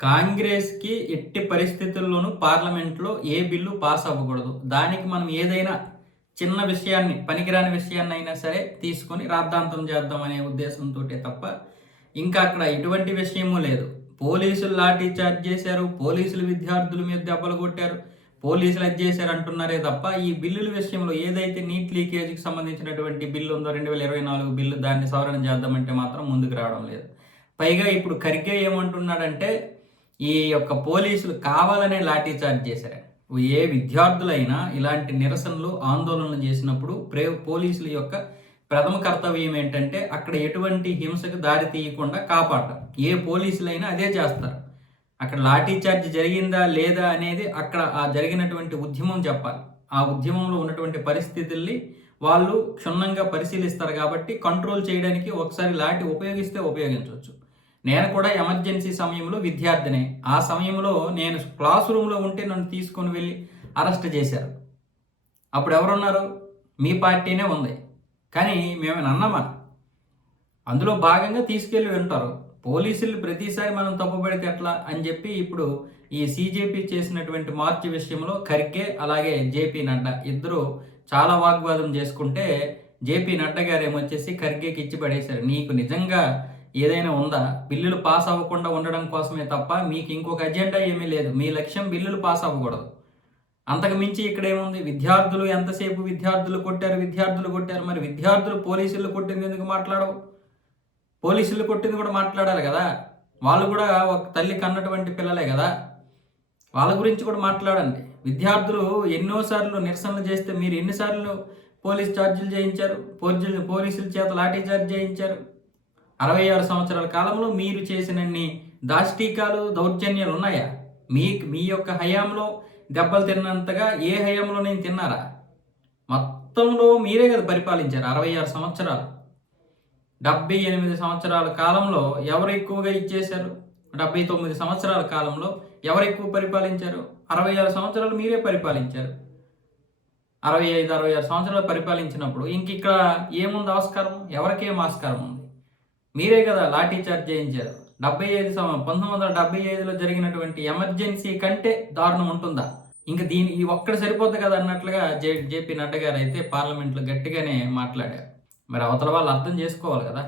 కాంగ్రెస్‌కి ఎట్టి పరిస్థితుల్లోనూ పార్లమెంట్‌లో ఏ బిల్లు పాస్ అవ్వకూడదు. దానికి మనం ఏదైనా చిన్న విషయాన్ని, పనికిరాని విషయాన్నైనా సరే తీసుకొని రాద్ధాంతం చేద్దాం అనే ఉద్దేశంతోటే తప్ప, ఇంకా అక్కడ ఎటువంటి విషయము లేదు. పోలీసులు లాఠీ చార్జ్ చేశారు, పోలీసులు విద్యార్థుల మీద దెబ్బలు కొట్టారు, పోలీసులు అది చేశారు అంటున్నారే తప్ప, ఈ బిల్లుల విషయంలో ఏదైతే నీట్ లీకేజ్‌కి సంబంధించినటువంటి బిల్లు ఉందో 2024 బిల్లు దాన్ని సవరణ చేద్దామంటే మాత్రం ముందుకు రావడం లేదు. పైగా ఇప్పుడు ఖర్గే ఏమంటున్నాడంటే ఈ యొక్క పోలీసులు కావాలనే లాఠీ చార్జ్ చేశారు. ఏ విద్యార్థులైనా ఇలాంటి నిరసనలు, ఆందోళనలు చేసినప్పుడు పోలీసుల యొక్క ప్రథమ కర్తవ్యం ఏంటంటే అక్కడ ఎటువంటి హింసకు దారి తీయకుండా కాపాడటం. ఏ పోలీసులైనా అదే చేస్తారు. అక్కడ లాఠీ చార్జ్ జరిగిందా లేదా అనేది అక్కడ ఆ జరిగినటువంటి ఉద్యమం చెప్పాలి. ఆ ఉద్యమంలో ఉన్నటువంటి పరిస్థితుల్ని వాళ్ళు క్షుణ్ణంగా పరిశీలిస్తారు కాబట్టి కంట్రోల్ చేయడానికి ఒకసారి లాఠీ ఉపయోగిస్తే ఉపయోగించవచ్చు. నేను కూడా ఎమర్జెన్సీ సమయంలో విద్యార్థినే. ఆ సమయంలో నేను క్లాస్ రూమ్‌లో ఉంటే నన్ను తీసుకొని వెళ్ళి అరెస్ట్ చేశారు. అప్పుడు ఎవరున్నారు? మీ పార్టీనే ఉంది. కానీ మేమేమైనా అన్నామా? అందులో భాగంగా తీసుకెళ్ళి ఉంటారు. పోలీసులు ప్రతిసారి మనం తప్పుపడితే ఎట్లా అని చెప్పి ఇప్పుడు ఈ సీజేపీ చేసినటువంటి మార్చి విషయంలో ఖర్గే అలాగే జేపీ నడ్డా ఇద్దరు చాలా వాగ్వాదం చేసుకుంటే జేపీ నడ్డా గారు ఏమొచ్చేసి ఖర్గేకి ఇచ్చి పడేశారు. నీకు నిజంగా ఏదైనా ఉందా? బిల్లులు పాస్ అవ్వకుండా ఉండడం కోసమే తప్ప మీకు ఇంకొక అజెండా ఏమీ లేదు. మీ లక్ష్యం బిల్లులు పాస్ అవ్వకూడదు. అంతకు మించి ఇక్కడేముంది? విద్యార్థులు ఎంతసేపు విద్యార్థులు కొట్టారు. మరి విద్యార్థులు పోలీసులు కొట్టింది ఎందుకు మాట్లాడవు? పోలీసులు కొట్టింది కూడా మాట్లాడాలి కదా! వాళ్ళు కూడా ఒక తల్లి కన్నటువంటి పిల్లలే కదా! వాళ్ళ గురించి కూడా మాట్లాడండి. విద్యార్థులు ఎన్నోసార్లు నిరసనలు చేస్తే మీరు ఎన్నిసార్లు పోలీస్ ఛార్జీలు చేయించారు? పోలీసుల చేత లాఠీ చార్జ్ చేయించారు. 66 సంవత్సరాల కాలంలో మీరు చేసినన్ని దాష్టీకాలు, దౌర్జన్యాలు ఉన్నాయా? మీ యొక్క హయాంలో దెబ్బలు తిన్నంతగా ఏ హయాంలో నేను తిన్నారా? మొత్తంలో మీరే కదా పరిపాలించారు 66 సంవత్సరాలు. 78 సంవత్సరాల కాలంలో ఎవరు ఎక్కువగా ఇచ్చేశారు? 79 సంవత్సరాల కాలంలో ఎవరు ఎక్కువ పరిపాలించారు? 66 సంవత్సరాలు మీరే పరిపాలించారు. 65, 66 సంవత్సరాలు పరిపాలించినప్పుడు ఇంక ఇక్కడ ఏముంది ఆస్కారం? ఎవరికేం ఆస్కారం ఉంది? మీరే కదా లాఠీ చార్జ్ చేయించారు. 1975లో జరిగినటువంటి ఎమర్జెన్సీ కంటే దారుణం ఉంటుందా? ఇంక ఈ ఒక్కటి సరిపోద్ది కదా అన్నట్లుగా జేపీ నడ్డా గారు అయితే పార్లమెంట్లో గట్టిగానే మాట్లాడారు. మరి అవతల వాళ్ళు అర్థం చేసుకోవాలి కదా!